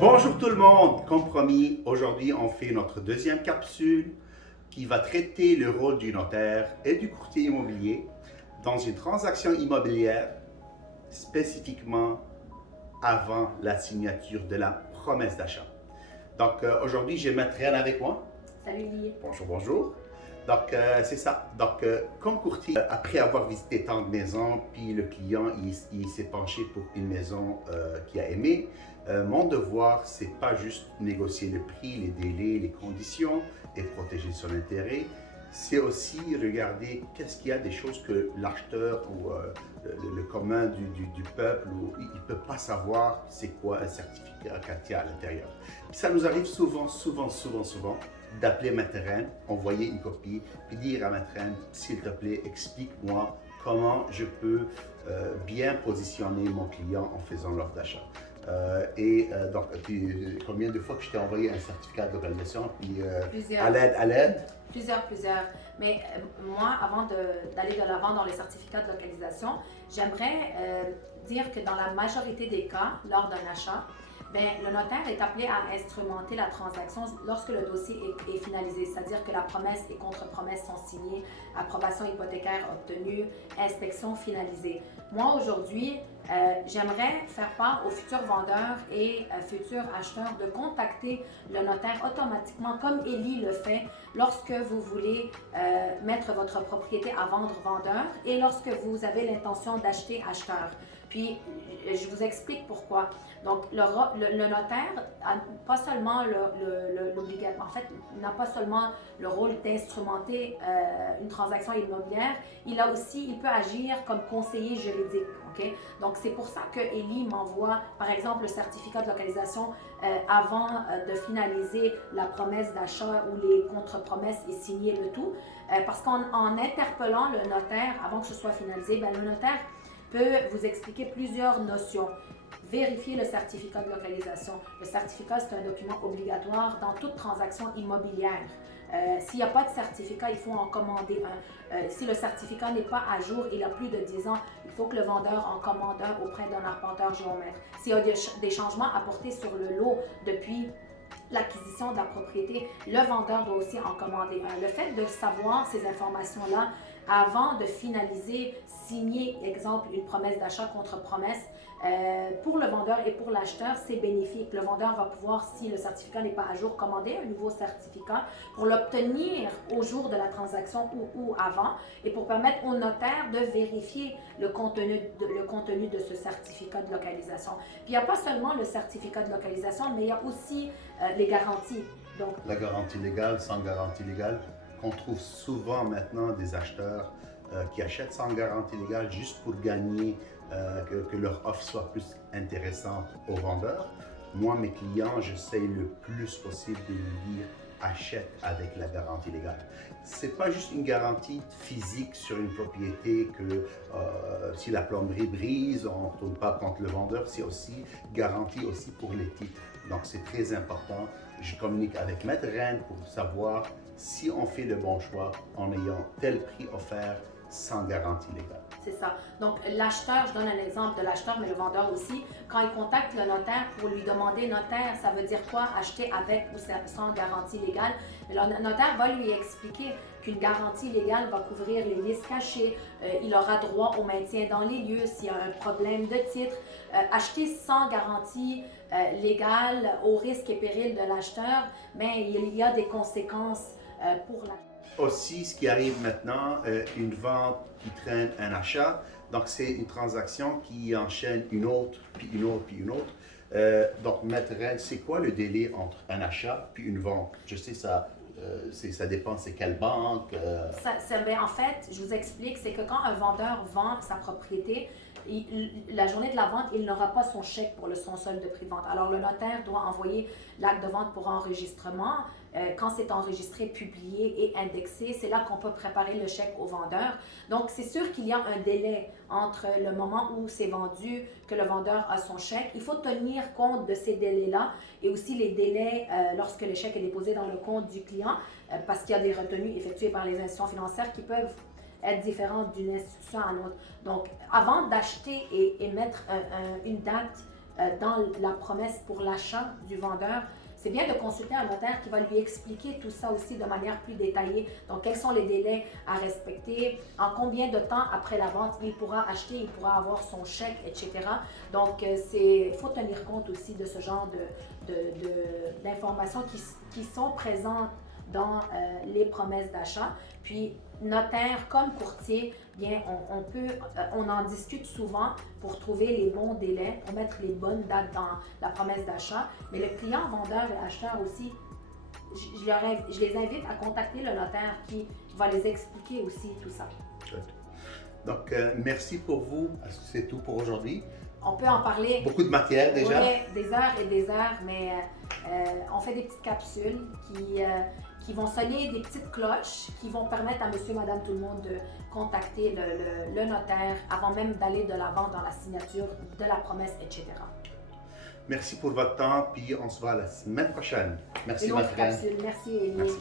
Bonjour tout le monde, comme promis, aujourd'hui on fait notre deuxième capsule qui va traiter le rôle du notaire et du courtier immobilier dans une transaction immobilière, spécifiquement avant la signature de la promesse d'achat. Donc aujourd'hui j'ai Maître avec moi. Salut Lee. Bonjour, bonjour. Donc c'est ça. Donc comme courtier, après avoir visité tant de maisons, puis le client il s'est penché pour une maison qu'il a aimée, mon devoir c'est pas juste négocier le prix, les délais, les conditions et protéger son intérêt. C'est aussi regarder qu'est-ce qu'il y a des choses que l'acheteur ou le commun du peuple, il ne peut pas savoir c'est quoi un certificat qu'il y a à l'intérieur. Puis ça nous arrive souvent d'appeler ma terrain, envoyer une copie, puis dire à ma terrain, s'il te plaît, explique-moi comment je peux bien positionner mon client en faisant l'offre d'achat. Donc, combien de fois que je t'ai envoyé un certificat de localisation, puis Plusieurs. à l'aide? Plusieurs. Mais moi, avant d'aller de l'avant dans les certificats de localisation, j'aimerais dire que dans la majorité des cas, lors d'un achat, le notaire est appelé à instrumenter la transaction lorsque le dossier est finalisé, c'est-à-dire que la promesse et contre-promesse sont signées, approbation hypothécaire obtenue, inspection finalisée. Moi, aujourd'hui, j'aimerais faire part aux futurs vendeurs et futurs acheteurs de contacter le notaire automatiquement, comme Élie le fait lorsque vous voulez mettre votre propriété à vendre vendeur et lorsque vous avez l'intention d'acheter acheteur. Puis, je vous explique pourquoi. Donc, le notaire a pas seulement l'obligation, en fait, n'a pas seulement le rôle d'instrumenter une transaction immobilière, il peut agir comme conseiller juridique. Okay? Donc, c'est pour ça que Élie m'envoie, par exemple, le certificat de localisation avant de finaliser la promesse d'achat ou les contre-promesses et signer le tout. Parce qu'en interpellant le notaire avant que ce soit finalisé, le notaire peut vous expliquer plusieurs notions. Vérifier le certificat de localisation. Le certificat, c'est un document obligatoire dans toute transaction immobilière. S'il n'y a pas de certificat, il faut en commander un. Si le certificat n'est pas à jour, il a plus de 10 ans, il faut que le vendeur en commande un auprès d'un arpenteur géomètre. S'il y a des changements apportés sur le lot depuis l'acquisition de la propriété, le vendeur doit aussi en commander un. Le fait de savoir ces informations-là avant de finaliser, signer, exemple, une promesse d'achat contre promesse, pour le vendeur et pour l'acheteur, c'est bénéfique. Le vendeur va pouvoir, si le certificat n'est pas à jour, commander un nouveau certificat pour l'obtenir au jour de la transaction ou avant et pour permettre au notaire de vérifier le contenu de ce certificat de localisation. Puis il n'y a pas seulement le certificat de localisation, mais il y a aussi les garanties. Donc, la garantie légale, sans garantie légale, qu'on trouve souvent maintenant des acheteurs qui achètent sans garantie légale juste pour gagner, que leur offre soit plus intéressante aux vendeurs. Moi, mes clients, j'essaye le plus possible de lui dire achète avec la garantie légale. C'est pas juste une garantie physique sur une propriété que si la plomberie brise, on ne tourne pas contre le vendeur, c'est aussi garantie aussi pour les titres. Donc c'est très important. Je communique avec Maître Rennes pour savoir si on fait le bon choix en ayant tel prix offert sans garantie légale. C'est ça. Donc, l'acheteur, je donne un exemple de l'acheteur, mais le vendeur aussi, quand il contacte le notaire pour lui demander, notaire, ça veut dire quoi, acheter avec ou sans garantie légale? Le notaire va lui expliquer qu'une garantie légale va couvrir les vices cachés, il aura droit au maintien dans les lieux s'il y a un problème de titre. Acheter sans garantie légale, au risque et péril de l'acheteur, il y a des conséquences pour l'acheteur. Aussi, ce qui arrive maintenant, une vente qui traîne un achat, donc c'est une transaction qui enchaîne une autre, puis une autre, puis une autre. Donc, Maître Rennes, c'est quoi le délai entre un achat puis une vente? Je sais, ça dépend, c'est quelle banque. En fait, je vous explique, c'est que quand un vendeur vend sa propriété, la journée de la vente, il n'aura pas son chèque pour son solde de prix de vente. Alors, le notaire doit envoyer l'acte de vente pour enregistrement. Quand c'est enregistré, publié et indexé, c'est là qu'on peut préparer le chèque au vendeur. Donc, c'est sûr qu'il y a un délai entre le moment où c'est vendu, que le vendeur a son chèque. Il faut tenir compte de ces délais-là et aussi les délais lorsque le chèque est déposé dans le compte du client, parce qu'il y a des retenues effectuées par les institutions financières qui peuvent être différentes d'une institution à l'autre. Donc, avant d'acheter et mettre une date dans la promesse pour l'achat du vendeur, c'est bien de consulter un notaire qui va lui expliquer tout ça aussi de manière plus détaillée. Donc, quels sont les délais à respecter, en combien de temps après la vente il pourra acheter, il pourra avoir son chèque, etc. Donc, il faut tenir compte aussi de ce genre d'informations qui sont présentes dans les promesses d'achat. Puis, notaire comme courtier, bien, on en discute souvent pour trouver les bons délais, pour mettre les bonnes dates dans la promesse d'achat. Mais le client, vendeur et acheteur aussi, je les invite à contacter le notaire qui va les expliquer aussi tout ça. Donc, merci pour vous. C'est tout pour aujourd'hui. On peut en parler. Beaucoup de matière déjà. Oui, des heures et des heures, mais on fait des petites capsules qui vont sonner des petites cloches qui vont permettre à monsieur, madame, tout le monde de contacter le notaire avant même d'aller de l'avant dans la signature de la promesse, etc. Merci pour votre temps, puis on se voit la semaine prochaine. Merci, Une autre capsule. Merci, Élie. Merci.